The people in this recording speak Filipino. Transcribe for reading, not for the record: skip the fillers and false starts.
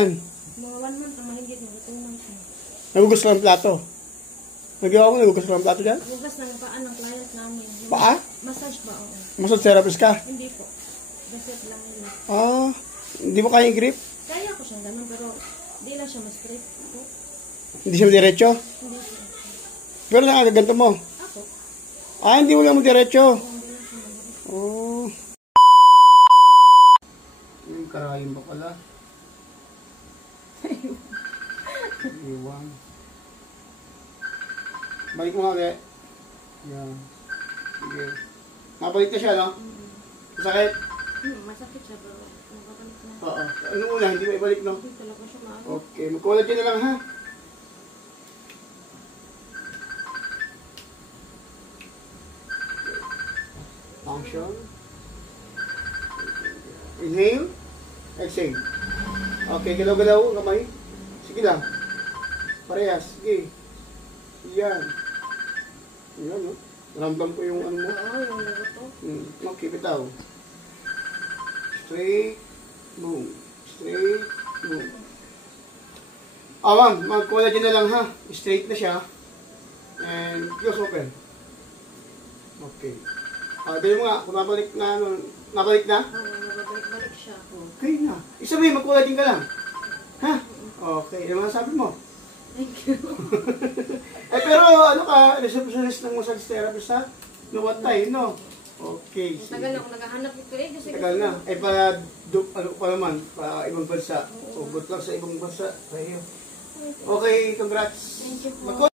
Mga 1 month na mahigit, mga 2 months na. Nagugas lang ang plato. Nagawa ko, nagugas lang ang plato dyan? Nagugas ng paan ng client namin. Paa? Massage ba? Oo. Massage therapist ka? Hindi po. Gaset lang nila. Ah, hindi mo kaya i-grip? Kaya ko siyang ganun, pero di lang siya ma-straight po. Hindi siya diretso? Hindi po. Pero nakagaganto mo? Ako? Ah, hindi mo lang mo diretso. Hindi lang siya ma-straight. Oh. Yung karayom ba pala? Iwan. Balik mo nga ulit. Yan. Sige. Mabalik na siya, no? Masakit? Masakit siya, pero nababalik na. Oo. Ano una, hindi mo ibalik, no? Hindi talaga siya maano. Okay. Magkulat ka na lang, ha? Function. Inhale. Exhale. Okay, galaw-galaw ang kamay. Sige lang. Parehas. Sige. Yan. Yan, no? Ramdam ko yung ano mo. Oo, yung lagot to. Okay, bitaw. Straight. Boom. Straight. Boom. Ah, ma'am. Mag-collagen na lang, ha? Straight na siya. And close open. Okay. Dali mo nga, kung nabalik na, ano, nabalik na? Oo, nababalik-balik siya. Okay na. Isabi, mag-collagen ka lang. Ha? Okay. Ano nga sabi mo? Thank you. Pero ano ka, receptionist ng massage therapist, ha? No, what time, no? Okay. Tagal na ako naghahanap ito eh. Kasi Tagal na. Ano pa naman, pa ibang bansa. Ugot lang sa ibang bansa. Okay, congrats. Thank you po.